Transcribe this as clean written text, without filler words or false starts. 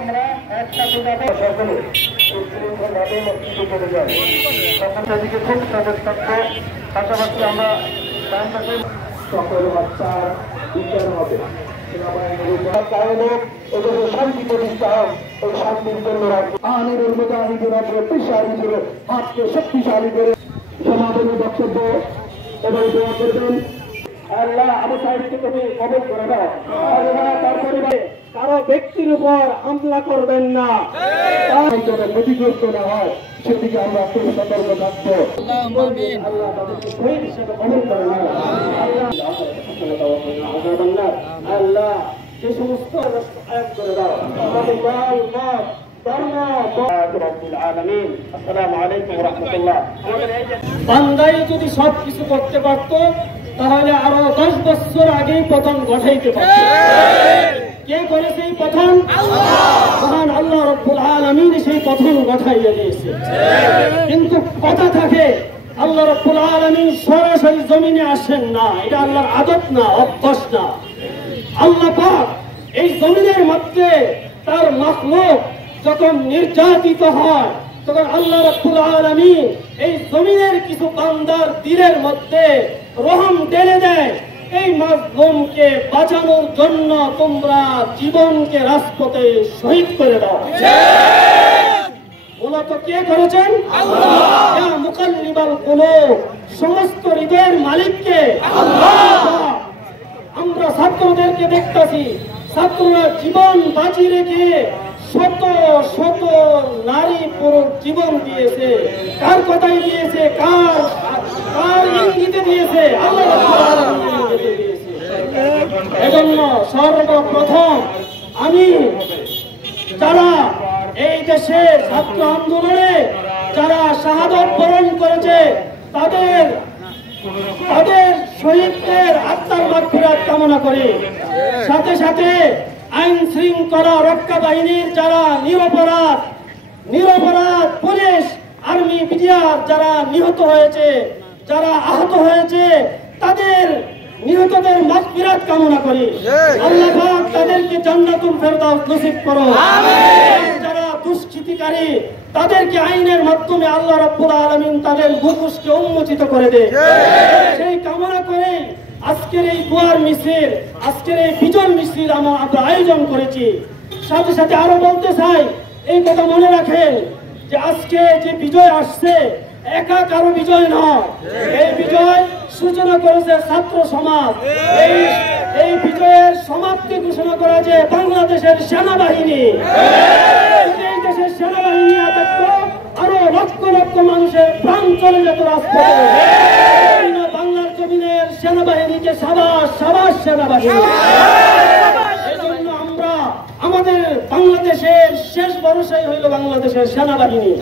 আমরা একসাথে যাবো, সকলে শৃঙ্খলভাবে মসজিদে চলে যাই। তখন সেদিকে খুব সজাগ থাকবো। পাশাপাশি আমরা সকল বাচ্চার বিচার হবে। শান্তি প্রতিষ্ঠা হোক, এই শান্তির জন্য আমিরুল মুজাহিদিন পেশারি করে হাতকে শক্তিশালী করে সমাধানের বক্তব্য এবং দোয়া করবেন। আল্লাহ আবু সাইদকে তুমি কবুল করে দাও। আল্লাহ তার পরিবারে কারো ব্যক্তির উপর হামলা করবেন না, তার ক্ষতিগ্রস্ত না হয় সেদিকে আমরা খুব সতর্ক থাকবো। আল্লাহ তাদেরকে শহীদ হিসেবে কবুল করে না। আল্লাহ যে সমস্ত আয়াত করে দাও আমাদের দল মত ধর্ম রব্বুল আলামিন। আসসালামু আলাইকুম ওয়া রাহমাতুল্লাহ। বান্দাই যদি সব কিছু করতে পারতো তাহলে আরো 10 বছর আগেই পতন ঘটাইতে পারত। কে করেছে এই পতন? মহান আল্লাহ রব্বুল আলামিন সেই পতন ঘটাইয়া দিয়েছে। কিন্তু কথা থাকে আল্লাহ রব্বুল আলামিন সরাসরি জমিনে আসেন না, এটা আল্লাহর আদত না, অভ্যাস না। আল্লাহ পাক এই জমিনের মধ্যে তার মাখলুক যখন নির্যাতিত হয় তখন আল্লাহ রাব্বুল আলামিন এই জমিনের কিছু বান্দার দিলের মধ্যে রহম ঢেলে দেয়। এই মাজলুমকে বাঁচানোর জন্য তোমরা জীবনকে রাজপথে শহীদ করে দাও। মূলত কে করেছেন? আল্লাহ। মুকাল্লিবাল কুলুব, সমস্ত হৃদয়ের মালিককে আল্লাহ। আমরা ছাত্রদেরকে দেখতেছি, ছাত্ররা জীবন বাজি রেখে শত শত নারী পুরুষ জীবন দিয়েছে। কার কথাই দিয়েছে? কার ইঙ্গিতে দিয়েছে? আল্লাহ রাব্বুল আলামিনের ইঙ্গিতে দিয়েছে। এজন্য সর্বপ্রথম আমি যারা এই দেশে ছাত্র আন্দোলনে যারা শাহাদত বরণ করেছে তাদের শহীদদের আত্মার মাগফিরাত কামনা করি। সাথে সাথে আইন শৃঙ্খলা রক্ষা বাহিনীর যারা নিরপরাধ পুলিশ, আর্মি, বিডিআর যারা নিহত হয়েছে, যারা আহত হয়েছে, তাদের নিহতদের মাগফিরাত কামনা করি। আল্লাহ পাক তাদেরকে জান্নাতুল ফেরদাউস নসিব করো। যারা দুষ্কৃতিকারী তাদেরকে আইনের মাধ্যমে আল্লাহ রাব্বুল আলামিন তাদের মুখোশকে উন্মোচিত করে দেয়। সেই কামনা করে আজকের এই দোয়ার মিছিল, আজকের এই বিজয় মিছিল আমরা আয়োজন করেছি। সাথে সাথে আরো বলতে চাই, এই কথা মনে রাখেন যে আজকে যে বিজয় আসছে একা কারো বিজয় নয়, এই বিজয় সূচনা করেছে ছাত্র সমাজ। এই বিজয়ের সমাপ্তি ঘোষণা করা যে বাংলাদেশের সেনাবাহিনী। এই দেশের সেনাবাহিনী আরো লক্ষ লক্ষ মানুষের প্রাণ চলে যেত রাজপথে। বাংলার জমিনের সেনাবাহিনীকে সাবাস সাবাস সেনাবাহিনী। এই জন্য আমরা আমাদের বাংলাদেশের শেষ ভরসাই হইল বাংলাদেশের সেনাবাহিনী।